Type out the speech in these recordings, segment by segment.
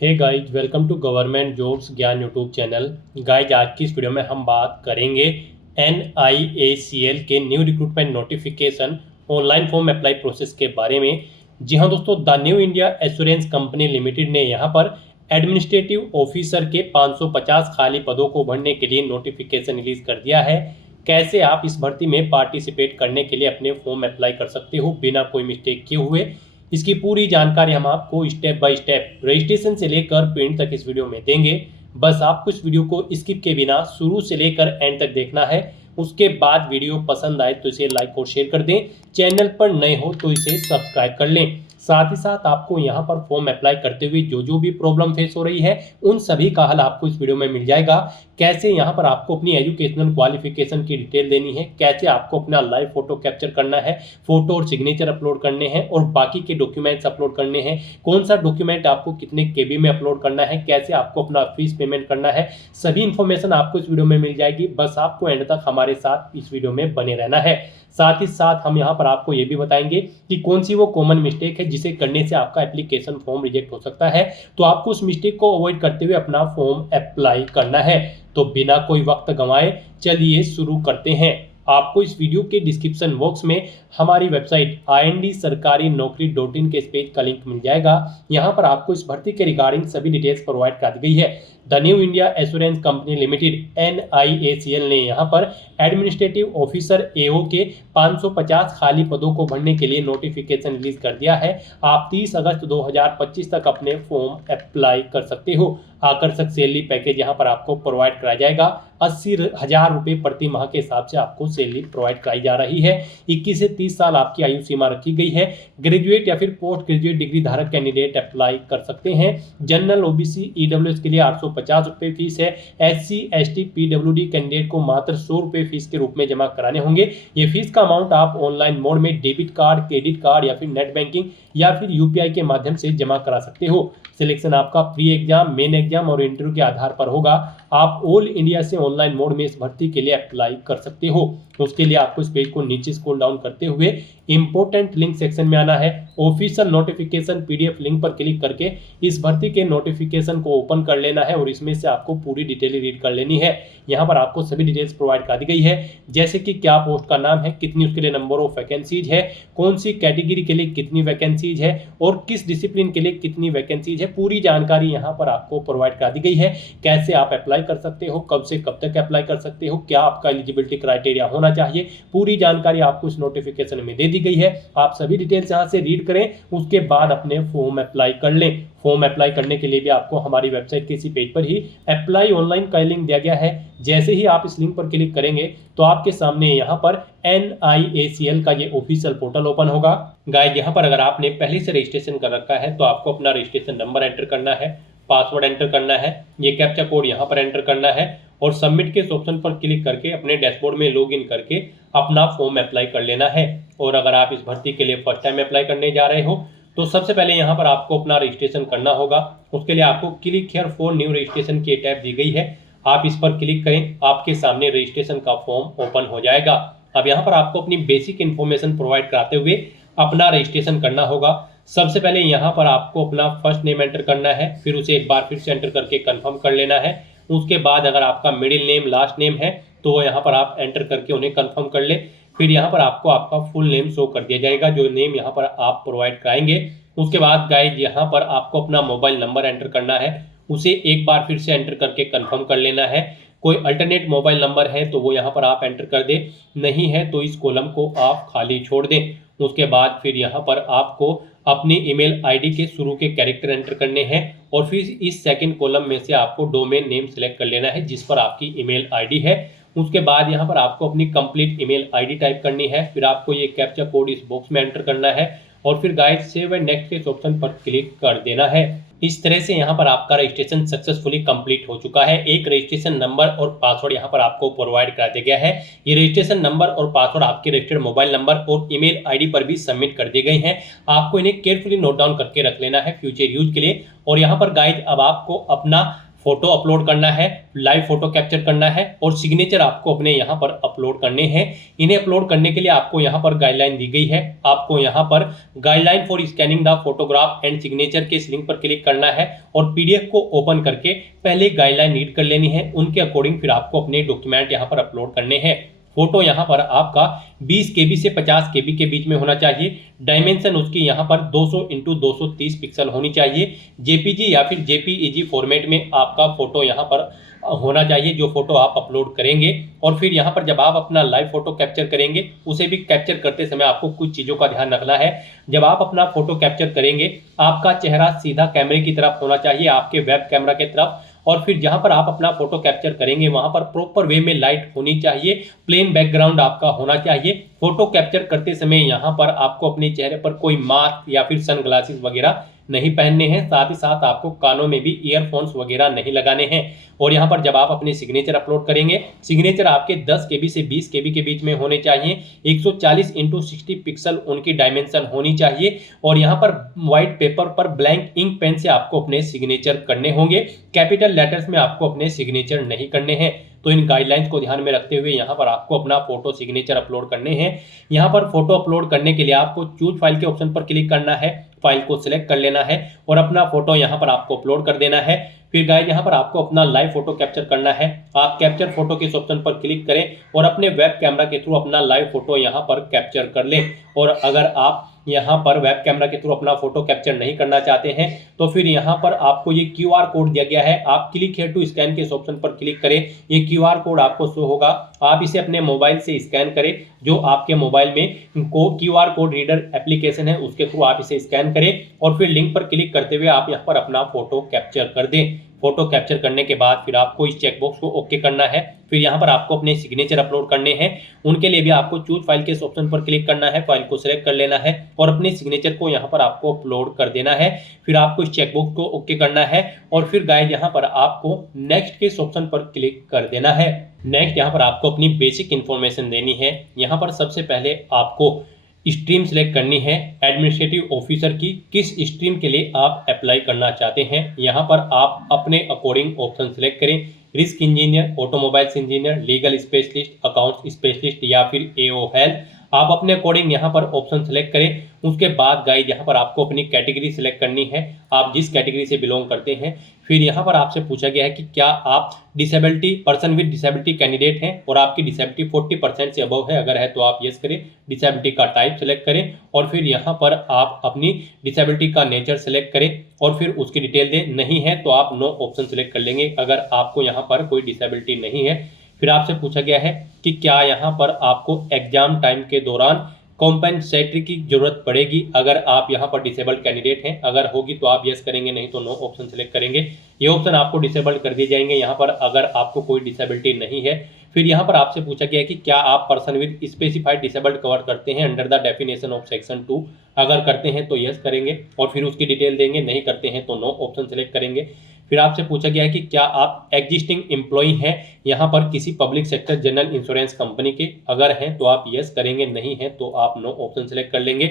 Hey guys, welcome to government jobs Gyan YouTube channel. Guys, आज की इस वीडियो में हम बात करेंगे NIACL के new recruitment notification online form apply process के बारे में। जी हाँ दोस्तों, the new India assurance company limited ने यहाँ पर एडमिनिस्ट्रेटिव ऑफिसर के 550 खाली पदों को भरने के लिए नोटिफिकेशन रिलीज कर दिया है। कैसे आप इस भर्ती में पार्टिसिपेट करने के लिए अपने फॉर्म अप्लाई कर सकते हो बिना कोई मिस्टेक किए हुए, इसकी पूरी जानकारी हम आपको स्टेप बाय स्टेप रजिस्ट्रेशन से लेकर प्रिंट तक इस वीडियो में देंगे। बस आपको इस वीडियो को स्किप के बिना शुरू से लेकर एंड तक देखना है। उसके बाद वीडियो पसंद आए तो इसे लाइक और शेयर कर दें। चैनल पर नए हो तो इसे सब्सक्राइब कर लें। साथ ही साथ आपको यहाँ पर फॉर्म अप्लाई करते हुए जो भी प्रॉब्लम फेस हो रही है उन सभी का हल आपको इस वीडियो में मिल जाएगा। कैसे यहाँ पर आपको अपनी एजुकेशनल क्वालिफिकेशन की डिटेल देनी है, कैसे आपको अपना लाइव फोटो कैप्चर करना है, फोटो और सिग्नेचर अपलोड करने हैं और बाकी के डॉक्यूमेंट्स अपलोड करने हैं, कौन सा डॉक्यूमेंट आपको कितने केबी में अपलोड करना है, कैसे आपको अपना फीस पेमेंट करना है, सभी इन्फॉर्मेशन आपको इस वीडियो में मिल जाएगी। बस आपको एंड तक हमारे साथ इस वीडियो में बने रहना है। साथ ही साथ हम यहाँ पर आपको ये भी बताएंगे कि कौन सी वो कॉमन मिस्टेक है जिसे करने से आपका एप्लीकेशन फॉर्म रिजेक्ट हो सकता है, तो आपको उस मिस्टेक को अवॉइड करते हुए अपना फॉर्म अप्लाई करना है। तो बिना कोई वक्त गंवाए चलिए शुरू करते हैं। आपको इस वीडियो के डिस्क्रिप्शन बॉक्स में हमारी वेबसाइट IND-sarkari-naukri.in के इस पेज का लिंक मिल जाएगा। यहाँ पर आपको इस भर्ती के रिगार्डिंग सभी डिटेल्स प्रोवाइड कर दी गई है। The new India assurance company limited NIACL ने यहाँ पर एडमिनिस्ट्रेटिव ऑफिसर AO के 550 खाली पदों को भरने के लिए नोटिफिकेशन रिलीज कर दिया है। आप 30 अगस्त 2025 तक अपने फॉर्म अप्लाई कर सकते हो। आकर्षक सैलरी पैकेज यहाँ पर आपको प्रोवाइड कराया जाएगा। 80,000 रुपये प्रति माह के हिसाब से आपको सैलरी प्रोवाइड कराई जा रही है। 21 से 30 साल आपकी आयु सीमा रखी गई है। ग्रेजुएट या फिर पोस्ट ग्रेजुएट डिग्री धारक कैंडिडेट अप्लाई कर सकते हैं। जनरल OBC EWS के लिए 850 रुपये फीस है। SC ST PWD कैंडिडेट को मात्र 100 रुपये फीस के रूप में जमा कराने होंगे। ये फीस का अमाउंट आप ऑनलाइन मोड में डेबिट कार्ड, क्रेडिट कार्ड या फिर नेट बैंकिंग या फिर UPI के माध्यम से जमा करा सकते हो। सिलेक्शन आपका प्री एग्जाम, मेन एग्जाम और इंटरव्यू के आधार पर होगा। आप ऑल इंडिया से ऑनलाइन मोड में इस भर्ती के लिए अप्लाई कर सकते हो। उसके लिए आपको इस पेज को नीचे स्क्रॉल डाउन करते हुए इंपॉर्टेंट लिंक सेक्शन में आना है। ऑफिशियल नोटिफिकेशन PDF लिंक पर क्लिक करके इस भर्ती के नोटिफिकेशन को ओपन कर लेना है और इसमें से आपको पूरी डिटेल रीड कर लेनी है। यहाँ पर आपको सभी डिटेल्स प्रोवाइड कर दी गई है, जैसे कि क्या पोस्ट का नाम है, कितनी उसके लिए नंबर ऑफ वैकेंसीज है, कौन सी कैटेगरी के लिए कितनी वैकेंसीज है और किस डिसिप्लिन के लिए कितनी वैकेंसीज है। पूरी जानकारी यहाँ पर आपको प्रोवाइड कर दी गई है। कैसे आप अप्लाई कर सकते हो, कब से कब तक अप्लाई कर सकते हो, क्या आपका एलिजिबिलिटी क्राइटेरिया होना चाहिए, पूरी जानकारी आपको इस नोटिफिकेशन में दे दी गई है। आप सभी डिटेल्स यहाँ से रीड करें, उसके बाद अपने फॉर्म अप्लाई कर लें। फॉर्म अप्लाई करने के लिए भी आपको हमारी वेबसाइट के इसी पेज पर ही अप्लाई ऑनलाइन का लिंक दिया गया है। जैसे ही आप इस लिंक पर क्लिक करेंगे तो आपके सामने यहाँ पर NIACL का ये ऑफिशियल पोर्टल ओपन होगा। गाइस, यहाँ पर अगर आपने पहले से रजिस्ट्रेशन कर रखा है तो आपको अपना रजिस्ट्रेशन नंबर एंटर करना है, पासवर्ड एंटर करना है, ये कैप्चा कोड यहाँ पर एंटर करना है और सबमिट के ऑप्शन पर क्लिक करके अपने डैशबोर्ड में लॉगिन करके अपना फॉर्म अप्लाई कर लेना है। और अगर आप इस भर्ती के लिए फर्स्ट टाइम अप्लाई करने जा रहे हो तो सबसे पहले यहाँ पर आपको अपना रजिस्ट्रेशन करना होगा। उसके लिए आपको click here for new registration की टैब दी गई है, आप इस पर क्लिक करें, आपके सामने रजिस्ट्रेशन का फॉर्म ओपन हो जाएगा। अब यहाँ पर आपको अपनी बेसिक इन्फॉर्मेशन प्रोवाइड कराते हुए अपना रजिस्ट्रेशन करना होगा। सबसे पहले यहाँ पर आपको अपना फर्स्ट नेम एंटर करना है, फिर उसे एक बार फिर से एंटर करके कंफर्म कर लेना है। उसके बाद अगर आपका मिडिल नेम, लास्ट नेम है तो यहाँ पर आप एंटर करके उन्हें कंफर्म कर ले। फिर यहाँ पर आपको आपका फुल नेम शो कर दिया जाएगा, जो नेम यहाँ पर आप प्रोवाइड कराएंगे। उसके बाद गाइज यहाँ पर आपको अपना मोबाइल नंबर एंटर करना है, उसे एक बार फिर से एंटर करके कंफर्म कर लेना है। कोई अल्टरनेट मोबाइल नंबर है तो वो यहाँ पर आप एंटर कर दें, नहीं है तो इस कॉलम को आप खाली छोड़ दें। उसके बाद फिर यहाँ पर आपको अपनी ईमेल ID के शुरू के कैरेक्टर एंटर करने हैं और फिर इस सेकंड कॉलम में से आपको डोमेन नेम सेलेक्ट कर लेना है जिस पर आपकी ईमेल ID है। उसके बाद यहाँ पर आपको अपनी कंप्लीट ईमेल ID टाइप करनी है, फिर आपको ये कैप्चा कोड इस बॉक्स में एंटर करना है और फिर गाइड सेव एंड नेक्स्ट के ऑप्शन पर क्लिक कर देना है। इस तरह से यहाँ पर आपका रजिस्ट्रेशन सक्सेसफुली कंप्लीट हो चुका है। एक रजिस्ट्रेशन नंबर और पासवर्ड यहाँ पर आपको प्रोवाइड करा दिया गया है। ये रजिस्ट्रेशन नंबर और पासवर्ड आपके रजिस्टर्ड मोबाइल नंबर और ईमेल ID पर भी सबमिट कर दिए गए हैं। आपको इन्हें केयरफुली नोट डाउन करके रख लेना है फ्यूचर यूज के लिए। और यहाँ पर गाइड अब आपको अपना फोटो अपलोड करना है, लाइव फोटो कैप्चर करना है और सिग्नेचर आपको अपने यहाँ पर अपलोड करने हैं। इन्हें अपलोड करने के लिए आपको यहाँ पर गाइडलाइन दी गई है। आपको यहाँ पर guideline for scanning the photograph and signature के इस लिंक पर क्लिक करना है और पीडीएफ को ओपन करके पहले गाइडलाइन रीड कर लेनी है। उनके अकॉर्डिंग फिर आपको अपने डॉक्यूमेंट यहाँ पर अपलोड करने हैं। फोटो यहाँ पर आपका 20 KB से 50 KB के बीच में होना चाहिए। डायमेंशन उसकी यहाँ पर 200 × 230 पिक्सल होनी चाहिए। जेपीजी या फिर जेपीईजी फॉर्मेट में आपका फोटो यहाँ पर होना चाहिए जो फोटो आप अपलोड करेंगे। और फिर यहाँ पर जब आप अपना लाइव फोटो कैप्चर करेंगे उसे भी कैप्चर करते समय आपको कुछ चीज़ों का ध्यान रखना है। जब आप अपना फोटो कैप्चर करेंगे आपका चेहरा सीधा कैमरे की तरफ होना चाहिए, आपके वेब कैमरा की तरफ। और फिर जहां पर आप अपना फोटो कैप्चर करेंगे वहां पर प्रॉपर वे में लाइट होनी चाहिए, प्लेन बैकग्राउंड आपका होना चाहिए। फोटो कैप्चर करते समय यहां पर आपको अपने चेहरे पर कोई मास्क या फिर सनग्लासेस वगैरह नहीं पहनने हैं। साथ ही साथ आपको कानों में भी ईयरफोन्स वगैरह नहीं लगाने हैं। और यहाँ पर जब आप अपने सिग्नेचर अपलोड करेंगे, सिग्नेचर आपके 10 KB से 20 KB के बीच में होने चाहिए। 140 × 60 पिक्सल उनकी डायमेंशन होनी चाहिए। और यहाँ पर व्हाइट पेपर पर ब्लैंक इंक पेन से आपको अपने सिग्नेचर करने होंगे। कैपिटल लेटर्स में आपको अपने सिग्नेचर नहीं करने हैं। तो इन गाइडलाइंस को ध्यान में रखते हुए यहाँ पर आपको अपना फोटो सिग्नेचर अपलोड करने हैं। यहाँ पर फोटो अपलोड करने के लिए आपको चूज फाइल के ऑप्शन पर क्लिक करना है, फाइल को सिलेक्ट कर लेना है और अपना फोटो यहाँ पर आपको अपलोड कर देना है। फिर गाइस यहाँ पर आपको अपना लाइव फोटो कैप्चर करना है। आप कैप्चर फोटो के इस ऑप्शन पर क्लिक करें और अपने वेब कैमरा के थ्रू अपना लाइव फोटो यहाँ पर कैप्चर कर लें। और अगर आप यहाँ पर वेब कैमरा के थ्रू अपना फोटो कैप्चर नहीं करना चाहते हैं तो फिर यहाँ पर आपको ये QR कोड दिया गया है। आप क्लिक हियर टू स्कैन के इस ऑप्शन पर क्लिक करें, ये QR कोड आपको शो होगा। आप इसे अपने मोबाइल से स्कैन करें, जो आपके मोबाइल में QR कोड रीडर एप्लीकेशन है उसके थ्रू आप इसे स्कैन करें और फिर लिंक पर क्लिक करते हुए आप यहाँ पर अपना फोटो कैप्चर कर दें। फोटो कैप्चर करने के बाद फिर आपको इस चेकबॉक्स को ओके करना है। फिर यहाँ पर आपको अपने सिग्नेचर अपलोड करने हैं। उनके लिए भी आपको चूज फाइल के इस ऑप्शन पर क्लिक करना है, फाइल को सिलेक्ट कर लेना है और अपने सिग्नेचर को यहाँ पर आपको अपलोड कर देना है। फिर आपको इस चेकबॉक्स को ओके करना है और फिर गाइस यहाँ पर आपको नेक्स्ट के इस ऑप्शन पर क्लिक कर देना है। नेक्स्ट यहाँ पर आपको अपनी बेसिक इन्फॉर्मेशन देनी है। यहाँ पर सबसे पहले आपको स्ट्रीम सेलेक्ट करनी है एडमिनिस्ट्रेटिव ऑफिसर की, किस स्ट्रीम के लिए आप अप्लाई करना चाहते हैं। यहाँ पर आप अपने अकॉर्डिंग ऑप्शन सेलेक्ट करें, risk engineer, automobiles engineer, legal specialist, accounts specialist या फिर AO हेल्थ। आप अपने अकॉर्डिंग यहाँ पर ऑप्शन सेलेक्ट करें। उसके बाद गाइस यहाँ पर आपको अपनी कैटेगरी सेलेक्ट करनी है, आप जिस कैटेगरी से बिलोंग करते हैं। फिर यहाँ पर आपसे पूछा गया है कि क्या आप disability person with disability candidate हैं और आपकी डिसेबिलिटी 40% से अबव है। अगर है तो आप यस करें, डिसेबिलिटी का टाइप सेलेक्ट करें और फिर यहाँ पर आप अपनी डिसेबिलिटी का नेचर सेलेक्ट करें और फिर उसकी डिटेल दें। नहीं है तो आप नो ऑप्शन सेलेक्ट कर लेंगे अगर आपको यहाँ पर कोई डिसेबिलिटी नहीं है। फिर आपसे पूछा गया है कि क्या यहाँ पर आपको एग्जाम टाइम के दौरान कॉम्पेंसेटरी की जरूरत पड़ेगी। अगर आप यहाँ पर डिसेबल्ड कैंडिडेट हैं, अगर होगी तो आप यस करेंगे, नहीं तो नो ऑप्शन सेलेक्ट करेंगे। ये ऑप्शन आपको डिसेबल्ड कर दिए जाएंगे यहाँ पर अगर आपको कोई डिसेबिलिटी नहीं है। फिर यहाँ पर आपसे पूछा गया है कि क्या आप person with specified disabled cover करते हैं under the definition of section 2। अगर करते हैं तो यस करेंगे और फिर उसकी डिटेल देंगे, नहीं करते हैं तो नो ऑप्शन सेलेक्ट करेंगे। फिर आपसे पूछा गया है कि क्या आप एग्जिस्टिंग एम्प्लॉई हैं यहाँ पर किसी public sector general insurance company के। अगर हैं तो आप यस करेंगे, नहीं है तो आप नो ऑप्शन सेलेक्ट कर लेंगे।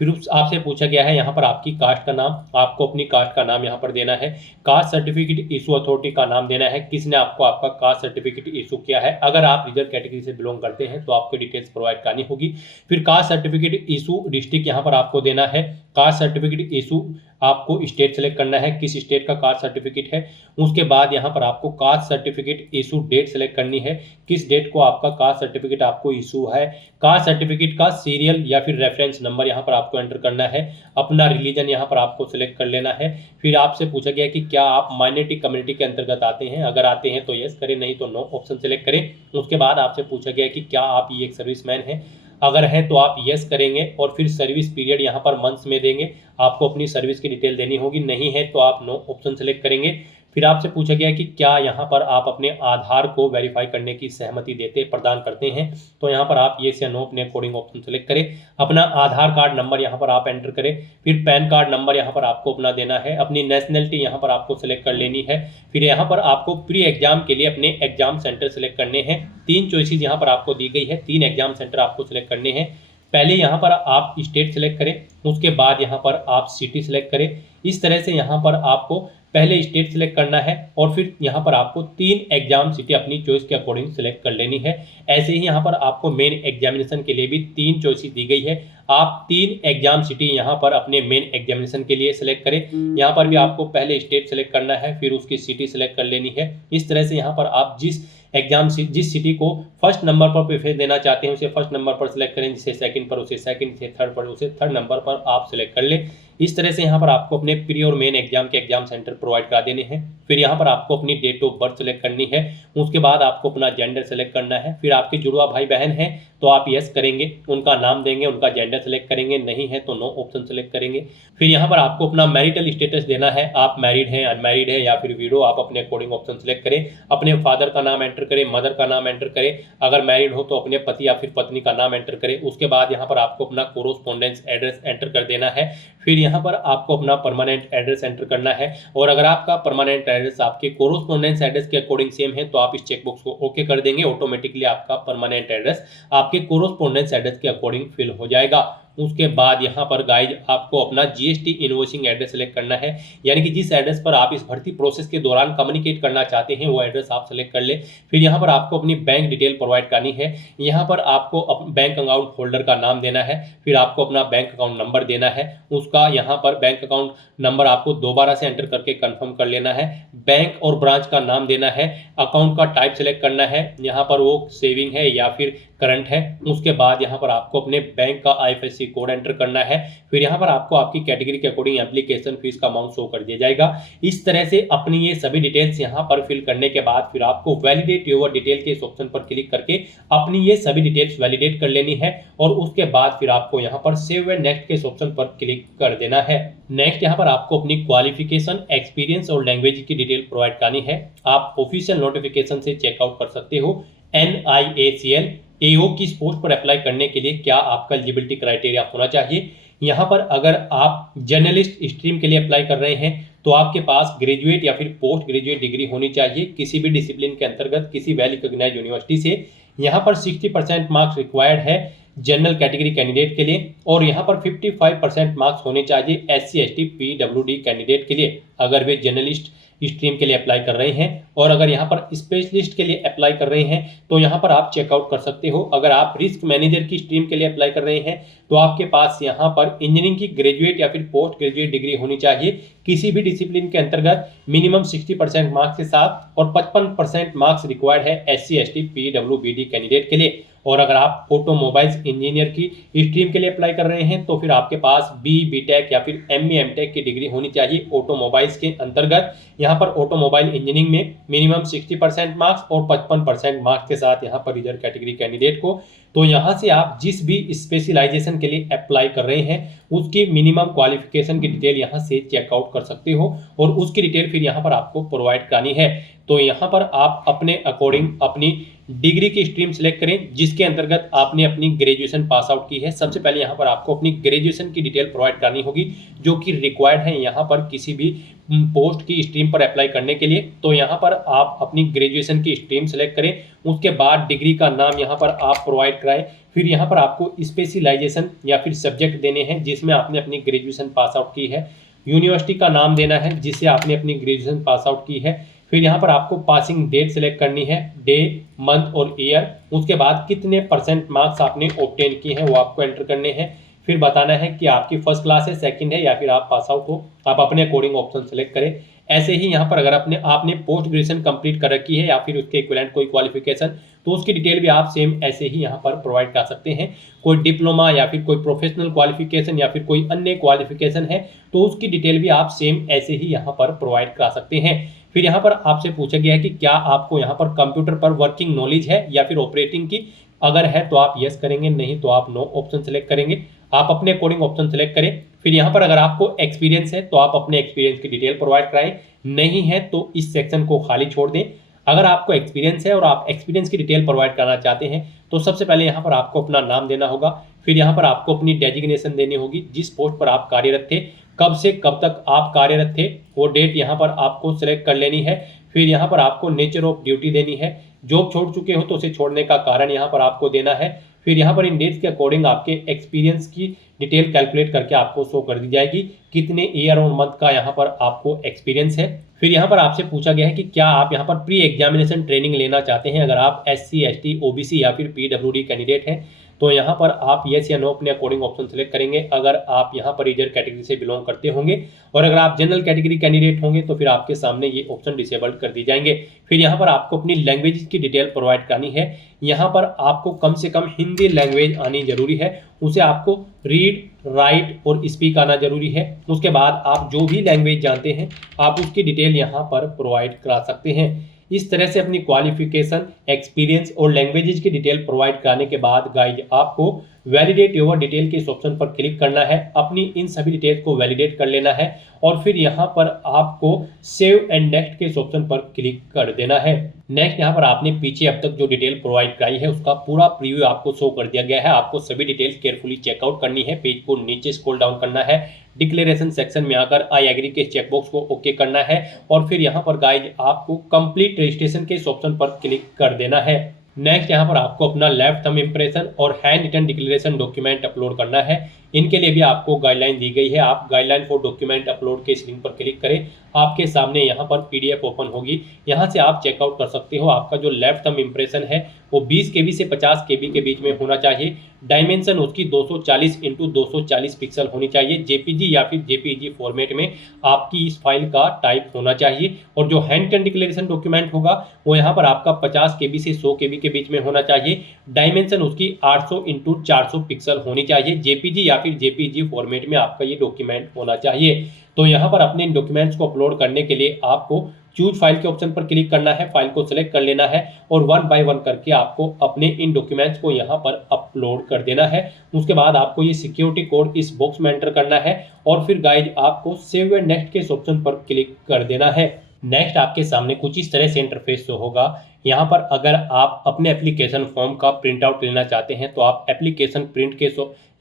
फिर आपसे पूछा गया है यहाँ पर आपकी कास्ट का नाम, आपको अपनी कास्ट का नाम यहाँ पर देना है। कास्ट सर्टिफिकेट इशू अथॉरिटी का नाम देना है, किसने आपको आपका कास्ट सर्टिफिकेट इशू किया है। अगर आप रिजर्व कैटेगरी से बिलोंग करते हैं तो आपको डिटेल्स प्रोवाइड करनी होगी। फिर कास्ट सर्टिफिकेट इशू डिस्ट्रिक्ट यहाँ पर आपको देना है। कास्ट सर्टिफिकेट इशू आपको स्टेट सेलेक्ट करना है, किस स्टेट का कास्ट सर्टिफिकेट है। उसके बाद यहाँ पर आपको caste certificate issue date select करनी है, किस डेट को आपका कास्ट सर्टिफिकेट आपको इशू है। कास्ट सर्टिफिकेट का सीरियल या फिर रेफरेंस नंबर यहाँ पर आपको एंटर करना है। अपना रिलीजन यहाँ पर आपको सिलेक्ट कर लेना है। फिर आपसे पूछा गया कि क्या आप माइनॉरिटी कम्युनिटी के अंतर्गत आते हैं। अगर आते हैं तो यस करें, नहीं तो नो ऑप्शन सेलेक्ट करें। उसके बाद आपसे पूछा गया कि क्या आप ये एक सर्विसमैन हैं। अगर है तो आप यस करेंगे और फिर सर्विस पीरियड यहाँ पर मंथ्स में देंगे, आपको अपनी सर्विस की डिटेल देनी होगी। नहीं है तो आप नो ऑप्शन सेलेक्ट करेंगे। फिर आपसे पूछा गया कि क्या यहाँ पर आप अपने आधार को वेरीफाई करने की सहमति प्रदान करते हैं। तो यहाँ पर आप येस या नो अपने अकॉर्डिंग ऑप्शन सेलेक्ट करें। अपना आधार कार्ड नंबर यहाँ पर आप एंटर करें। फिर पैन कार्ड नंबर यहाँ पर आपको अपना देना है। अपनी नेशनलिटी यहाँ पर आपको सेलेक्ट कर लेनी है। फिर यहाँ पर आपको प्री एग्जाम के लिए अपने एग्जाम सेंटर सेलेक्ट करने हैं। 3 चॉइसेस यहाँ पर आपको दी गई है, 3 एग्जाम सेंटर आपको सेलेक्ट करने हैं। पहले यहाँ पर आप स्टेट सेलेक्ट करें, उसके बाद यहाँ पर आप सिटी सेलेक्ट करें। इस तरह से यहाँ पर आपको पहले स्टेट सेलेक्ट करना है और फिर यहाँ पर आपको 3 एग्जाम सिटी अपनी चॉइस के अकॉर्डिंग सेलेक्ट कर लेनी है। ऐसे ही यहाँ पर आपको मेन एग्जामिनेशन के लिए भी 3 चॉइसेस दी गई है। आप 3 एग्जाम सिटी यहाँ पर अपने मेन एग्जामिनेशन के लिए सेलेक्ट करें। यहाँ पर भी आपको पहले स्टेट सेलेक्ट करना है, फिर उसकी सिटी सेलेक्ट कर लेनी है। इस तरह से यहाँ पर आप जिस सिटी को फर्स्ट नंबर पर प्रेफरेंस देना चाहते हैं उसे फर्स्ट नंबर पर सेलेक्ट करें, जिसे सेकंड पर उसे सेकंड, जिसे थर्ड पर उसे थर्ड नंबर पर आप सेलेक्ट कर लें। इस तरह से यहाँ पर आपको अपने प्री और मेन एग्जाम के एग्जाम सेंटर प्रोवाइड करा देने हैं। फिर यहाँ पर आपको अपनी डेट ऑफ बर्थ सेलेक्ट करनी है। उसके बाद आपको अपना जेंडर सेलेक्ट करना है। फिर आपके जुड़वा भाई बहन हैं तो आप यस करेंगे, उनका नाम देंगे, उनका जेंडर सेलेक्ट करेंगे, नहीं है तो नो ऑप्शन सेलेक्ट करेंगे। फिर यहाँ पर आपको अपना मैरिटल स्टेटस देना है, आप मैरिड हैं, अनमैरिड है या फिर विडो, आप अपने अकॉर्डिंग ऑप्शन सेलेक्ट करें। अपने फादर का नाम एंटर करें, मदर का नाम एंटर करें, अगर मैरिड हो तो अपने पति या फिर पत्नी का नाम एंटर करें। उसके बाद यहाँ पर आपको अपना कोरोस्पोंडेंस एड्रेस एंटर कर देना है। फिर यहाँ पर आपको अपना परमानेंट एड्रेस एंटर करना है और अगर आपका परमानेंट एड्रेस आपके कोरोस्पोंडेंस एड्रेस के अकॉर्डिंग सेम है तो आप इस चेकबॉक्स को ओके कर देंगे। ऑटोमेटिकली आपका परमानेंट एड्रेस आपके कोरोस्पोंडेंस एड्रेस के अकॉर्डिंग फिल हो जाएगा। उसके बाद यहाँ पर गाइज आपको अपना जीएसटी इनवॉइसिंग एड्रेस सेलेक्ट करना है, यानी कि जिस एड्रेस पर आप इस भर्ती प्रोसेस के दौरान कम्युनिकेट करना चाहते हैं वो एड्रेस आप सेलेक्ट कर ले। फिर यहाँ पर आपको अपनी बैंक डिटेल प्रोवाइड करनी है। यहाँ पर आपको बैंक अकाउंट होल्डर का नाम देना है, फिर आपको अपना बैंक अकाउंट नंबर देना है। उसका यहाँ पर बैंक अकाउंट नंबर आपको दोबारा से एंटर करके कंफर्म कर लेना है। बैंक और ब्रांच का नाम देना है, अकाउंट का टाइप सेलेक्ट करना है, यहाँ पर वो सेविंग है या फिर करंट है। उसके बाद यहाँ पर आपको अपने बैंक का आईएफएससी कोड एंटर करना है। फिर यहाँ पर आपको आपकी कैटेगरी के अकॉर्डिंग एप्लीकेशन फीस का अमाउंट शो कर दिया जाएगा। इस तरह से अपनी ये सभी डिटेल्स यहाँ पर फिल करने के बाद फिर आपको वैलिडेट योर डिटेल के इस ऑप्शन पर क्लिक करके अपनी ये सभी डिटेल्स वैलिडेट कर लेनी है और उसके बाद फिर आपको यहाँ पर सेव एंड नेक्स्ट के इस ऑप्शन पर क्लिक कर देना है। नेक्स्ट यहाँ पर आपको अपनी क्वालिफिकेशन, एक्सपीरियंस और लैंग्वेज की डिटेल प्रोवाइड करनी है। आप ऑफिशियल नोटिफिकेशन से चेकआउट कर सकते हो NIACL AO की पोस्ट पर अप्लाई करने के लिए क्या आपका एलिजिबिलिटी क्राइटेरिया होना चाहिए। यहाँ पर अगर आप जर्नलिस्ट स्ट्रीम के लिए अप्लाई कर रहे हैं तो आपके पास ग्रेजुएट या फिर पोस्ट ग्रेजुएट डिग्री होनी चाहिए किसी भी डिसिप्लिन के अंतर्गत किसी वेल रिकॉग्नाइज्ड यूनिवर्सिटी से। यहाँ पर 60% मार्क्स रिक्वायर्ड है जनरल कैटेगरी कैंडिडेट के लिए और यहाँ पर 55% मार्क्स होने चाहिए SC ST PWD कैंडिडेट के लिए अगर वे जर्नलिस्ट स्ट्रीम के लिए अप्लाई कर रहे हैं। और अगर यहाँ पर स्पेशलिस्ट के लिए अप्लाई कर रहे हैं तो यहाँ पर आप चेकआउट कर सकते हो। अगर आप रिस्क मैनेजर की स्ट्रीम के लिए अप्लाई कर रहे हैं तो आपके पास यहाँ पर इंजीनियरिंग की ग्रेजुएट या फिर पोस्ट ग्रेजुएट डिग्री होनी चाहिए किसी भी डिसिप्लिन के अंतर्गत मिनिमम 60% मार्क्स के साथ और 55% मार्क्स रिक्वायर्ड है SC ST PWD कैंडिडेट के लिए। और अगर आप ऑटोमोबाइल्स इंजीनियर की स्ट्रीम के लिए अप्लाई कर रहे हैं तो फिर आपके पास BTech या फिर ME MTech की डिग्री होनी चाहिए ऑटोमोबाइल्स के अंतर्गत। यहाँ पर ऑटोमोबाइल इंजीनियरिंग में मिनिमम 60% मार्क्स और 55% मार्क्स के साथ यहाँ पर रिजर्व कैटेगरी कैंडिडेट को। तो यहाँ से आप जिस भी स्पेशलाइजेशन के लिए अप्लाई कर रहे हैं उसकी मिनिमम क्वालिफिकेशन की डिटेल यहाँ से चेकआउट कर सकते हो और उसकी डिटेल फिर यहाँ पर आपको प्रोवाइड करानी है। तो यहाँ पर आप अपने अकॉर्डिंग अपनी डिग्री की स्ट्रीम सेलेक्ट करें जिसके अंतर्गत आपने अपनी ग्रेजुएशन पास आउट की है। सबसे पहले यहाँ पर आपको अपनी ग्रेजुएशन की डिटेल प्रोवाइड करनी होगी जो कि रिक्वायर्ड है यहाँ पर किसी भी पोस्ट की स्ट्रीम पर अप्लाई करने के लिए। तो यहाँ पर आप अपनी ग्रेजुएशन की स्ट्रीम सेलेक्ट करें, उसके बाद डिग्री का नाम यहाँ पर आप प्रोवाइड कराएं। फिर यहाँ पर आपको स्पेशलाइजेशन या फिर सब्जेक्ट देने हैं जिसमें आपने अपनी ग्रेजुएशन पास आउट की है, यूनिवर्सिटी का नाम देना है जिससे आपने अपनी ग्रेजुएशन पास आउट की है। फिर यहाँ पर आपको पासिंग डेट सेलेक्ट करनी है, डे, मंथ और ईयर। उसके बाद कितने % मार्क्स आपने ऑब्टेन किए हैं वो आपको एंटर करने हैं। फिर बताना है कि आपकी फर्स्ट क्लास है, सेकंड है या फिर आप पास आउट हो। आप अपने अकॉर्डिंग ऑप्शन सेलेक्ट करें। ऐसे ही यहाँ पर अगर आपने पोस्ट ग्रेजुएशन कंप्लीट कर रखी है या फिर उसके इक्विवेलेंट कोई क्वालिफिकेशन तो उसकी डिटेल भी आप सेम ऐसे ही यहाँ पर प्रोवाइड कर सकते हैं। कोई डिप्लोमा या फिर कोई प्रोफेशनल क्वालिफिकेशन या फिर कोई अन्य क्वालिफिकेशन है तो उसकी डिटेल भी आप सेम ऐसे ही यहाँ पर प्रोवाइड करा सकते हैं। फिर यहाँ पर आपसे पूछा गया है कि क्या आपको यहाँ पर कंप्यूटर पर वर्किंग नॉलेज है या फिर ऑपरेटिंग की। अगर है तो आप यस करेंगे, नहीं तो आप नो ऑप्शन सेलेक्ट करेंगे। आप अपने अकॉर्डिंग ऑप्शन सेलेक्ट करें। फिर यहाँ पर अगर आपको एक्सपीरियंस है तो आप अपने एक्सपीरियंस की डिटेल प्रोवाइड कराएं, नहीं है तो इस सेक्शन को खाली छोड़ दें। अगर आपको एक्सपीरियंस है और आप एक्सपीरियंस की डिटेल प्रोवाइड करना चाहते हैं तो सबसे पहले यहाँ पर आपको अपना नाम देना होगा। फिर यहाँ पर आपको अपनी डेजिग्नेशन देनी होगी, जिस पोस्ट पर आप कार्यरत थे, कब से कब तक आप कार्यरत थे वो डेट यहाँ पर आपको सेलेक्ट कर लेनी है। फिर यहाँ पर आपको नेचर ऑफ ड्यूटी देनी है, जॉब छोड़ चुके हो तो उसे छोड़ने का कारण यहाँ पर आपको देना है। फिर यहाँ पर इन डेट्स के अकॉर्डिंग आपके एक्सपीरियंस की डिटेल कैलकुलेट करके आपको शो कर दी जाएगी कितने ईयर और मंथ का यहाँ पर आपको एक्सपीरियंस है। फिर यहाँ पर आपसे पूछा गया है कि क्या आप यहाँ पर प्री एग्जामिनेशन ट्रेनिंग लेना चाहते हैं। अगर आप SC ST OBC या फिर PWD कैंडिडेट हैं तो यहाँ पर आप येस या नो अपने अकॉर्डिंग ऑप्शन सेलेक्ट करेंगे। अगर आप यहाँ पर रिजर्व कैटेगरी से बिलोंग करते होंगे और अगर आप जनरल कैटेगरी कैंडिडेट होंगे तो फिर आपके सामने ये ऑप्शन डिसेबल्ड कर दी जाएंगे। फिर यहाँ पर आपको अपनी लैंग्वेज की डिटेल प्रोवाइड करनी है। यहाँ पर आपको कम से कम हिंदी लैंग्वेज आनी जरूरी है, उसे आपको रीड राइट और स्पीक आना जरूरी है। उसके बाद आप जो भी लैंग्वेज जानते हैं आप उसकी डिटेल यहाँ पर प्रोवाइड करा सकते हैं। इस तरह से अपनी क्वालिफिकेशन, एक्सपीरियंस और लैंग्वेजेस की डिटेल प्रोवाइड कराने के बाद गाइज आपको वैलिडेट योर डिटेल के इस ऑप्शन पर क्लिक करना है। अपनी इन सभी डिटेल्स को वैलिडेट कर लेना है और फिर यहाँ पर आपको सेव एंड नेक्स्ट के इस ऑप्शन पर क्लिक कर देना है। नेक्स्ट यहाँ पर आपने पीछे अब तक जो डिटेल प्रोवाइड कराई है उसका पूरा प्रीव्यू आपको शो कर दिया गया है। आपको सभी डिटेल्स केयरफुली चेकआउट करनी है। पेज को नीचे स्क्रॉल डाउन करना है, डिक्लेरेशन सेक्शन में आकर आई एग्री के चेकबॉक्स को ओके करना है और फिर यहाँ पर गाइज आपको कंप्लीट रजिस्ट्रेशन के इस ऑप्शन पर क्लिक कर देना है। नेक्स्ट यहाँ पर आपको अपना लेफ्ट थंब इंप्रेशन और handwritten declaration document upload करना है। इनके लिए भी आपको गाइडलाइन दी गई है। आप गाइडलाइन फॉर डॉक्यूमेंट अपलोड के इस लिंक पर क्लिक करें, आपके सामने यहाँ पर PDF ओपन होगी। यहाँ से आप चेकआउट कर सकते हो। आपका जो लेफ्ट थंब इंप्रेशन है वो 20 KB से 50 KB के बीच में होना चाहिए। डायमेंशन उसकी 240 × 240 पिक्सल होनी चाहिए। JPG या फिर JPEG फॉर्मेट में आपकी इस फाइल का टाइप होना चाहिए। और जो हैंड रिटन डिक्लेरेशन डॉक्यूमेंट होगा वो यहाँ पर आपका 50 KB से 100 KB के बीच में होना चाहिए। डायमेंशन उसकी 800 × 400 पिक्सल होनी चाहिए। JPG या फिर JPEG फॉर्मेट में आपका ये डॉक्यूमेंट होना चाहिए। तो यहाँ पर अपने इन डॉक्यूमेंट्स को अपलोड करने के लिए आपको चूज फाइल के ऑप्शन पर क्लिक करना है, फाइल को सिलेक्ट कर लेना है और 1 बाय 1 करके आपको अपने इन डॉक्यूमेंट्स को यहाँ पर अपलोड कर देना है। उसके बाद आपको ये सिक्योरिटी कोड इस बॉक्स में एंटर करना है और फिर गाइज आपको सेव एंड नेक्स्ट के इस ऑप्शन पर क्लिक कर देना है। नेक्स्ट आपके सामने कुछ इस तरह से इंटरफेस शो होगा। यहाँ पर अगर आप अपने एप्लीकेशन फॉर्म का प्रिंट आउट लेना चाहते हैं तो आप एप्लीकेशन प्रिंट के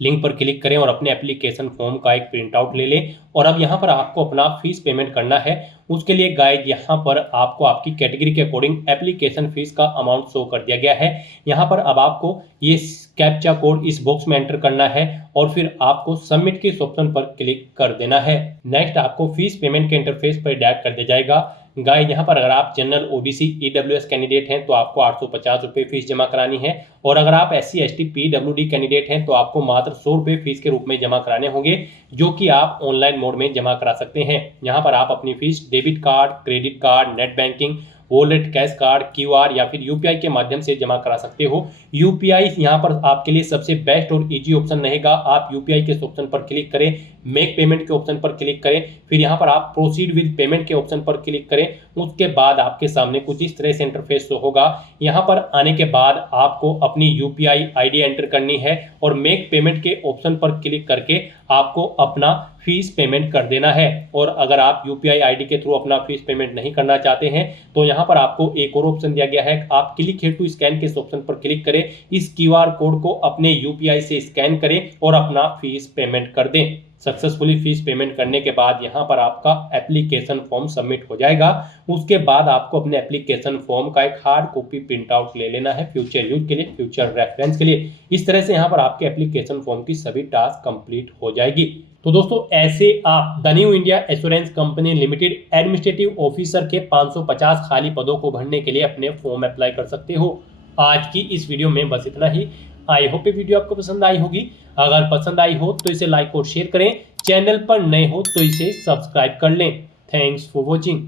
लिंक पर क्लिक करें और अपने एप्लीकेशन फॉर्म का एक प्रिंट आउट ले लें। और अब यहाँ पर आपको अपना फीस पेमेंट करना है। उसके लिए गाइड यहाँ पर आपको आपकी कैटेगरी के अकॉर्डिंग एप्लीकेशन फीस का अमाउंट शो कर दिया गया है। यहाँ पर अब आपको ये कैप्चा कोड इस बॉक्स में एंटर करना है और फिर आपको सबमिट के इस ऑप्शन पर क्लिक कर देना है। नेक्स्ट आपको फीस पेमेंट के इंटरफेस पर डायरेक्ट कर दिया जाएगा। गाइस यहाँ पर अगर आप जनरल OBC EWS कैंडिडेट हैं तो आपको 850 रुपये फीस जमा करानी है और अगर आप SC ST PWD कैंडिडेट हैं तो आपको मात्र 100 रुपये फीस के रूप में जमा कराने होंगे, जो कि आप ऑनलाइन मोड में जमा करा सकते हैं। यहाँ पर आप अपनी fees debit card, credit card, net banking, wallet, cash card, QR या फिर UPI के माध्यम से जमा करा सकते हो। UPI यहाँ पर आपके लिए सबसे बेस्ट और इजी ऑप्शन रहेगा। आप UPI के ऑप्शन पर क्लिक करें, मेक पेमेंट के ऑप्शन पर क्लिक करें, फिर यहाँ पर आप प्रोसीड विद पेमेंट के ऑप्शन पर क्लिक करें। उसके बाद आपके सामने कुछ इस तरह से इंटरफेस होगा। यहाँ पर आने के बाद आपको अपनी UPI ID एंटर करनी है और मेक पेमेंट के ऑप्शन पर क्लिक करके आपको अपना फीस पेमेंट कर देना है। और अगर आप UPI ID के थ्रू अपना फीस पेमेंट नहीं करना चाहते हैं तो यहाँ पर आपको एक और ऑप्शन दिया गया है। आप क्लिक हियर टू स्कैन के इस ऑप्शन पर क्लिक करें, इस QR कोड को अपने UPI से स्कैन करें और अपना फीस पेमेंट कर दें। सक्सेसफुली फीस पेमेंट करने के बाद यहाँ पर आपका एप्लीकेशन फॉर्म सबमिट हो जाएगा। उसके बाद आपको अपने एप्लीकेशन फॉर्म का एक हार्ड कॉपी प्रिंट आउट ले लेना है फ्यूचर यूज के लिए, फ्यूचर रेफरेंस के लिए। इस तरह से यहाँ पर आपके एप्लीकेशन फॉर्म की सभी टास्क कंप्लीट हो जाएगी। तो दोस्तों ऐसे आप the new India assurance company limited administrative officer के 550 खाली पदों को भरने के लिए अपने फॉर्म अप्लाई कर सकते हो। आज की इस वीडियो में बस इतना ही। आई होप ये वीडियो आपको पसंद आई होगी। अगर पसंद आई हो तो इसे लाइक और शेयर करें। चैनल पर नए हो तो इसे सब्सक्राइब कर लें। Thanks for watching.